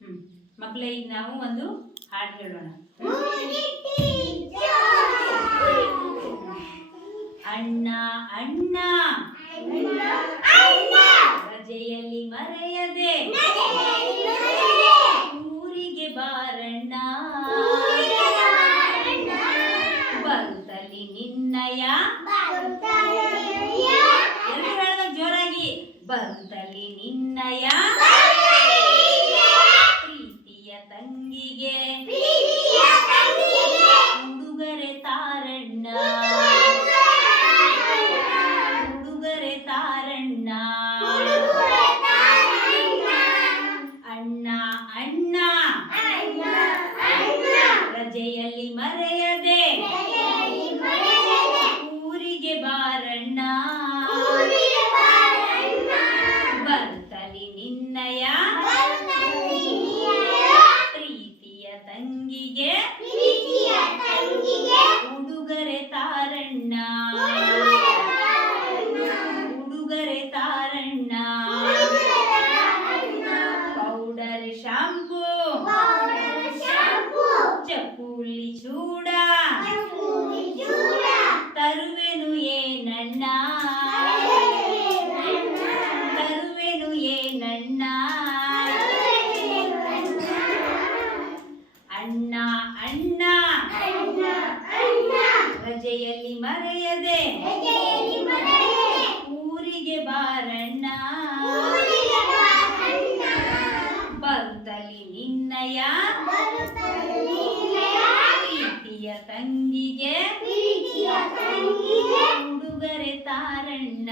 ಮಕ್ಕಳೇ ಈಗ ನಾವು ಒಂದು ಹಾಡು ಹೇಳೋಣ. ಅಣ್ಣ ಅಣ್ಣ. ರಜೆಯಲ್ಲಿ ಮರೆಯದೆ. ಊರಿಗೆ ಬಾರಣ್ಣ. ಬರುತ್ತಲಿ ನಿನ್ನಯ. ಜೋರಾಗಿ. ಬರುತ್ತಲಿ ನಿನ್ನಯ. ಬಾರಣ್ಣ ರಜೆಯಲ್ಲಿ ಮರೆಯದೆ ಊರಿಗೆ ಬಾರಣ್ಣ ಬರುತ್ತಲಿ ನಿನ್ನಯ. ಪ್ರೀತಿಯ ತಂಗಿಗೆ. ಉಡುಗೊರೆ ತಾರಣ್ಣ.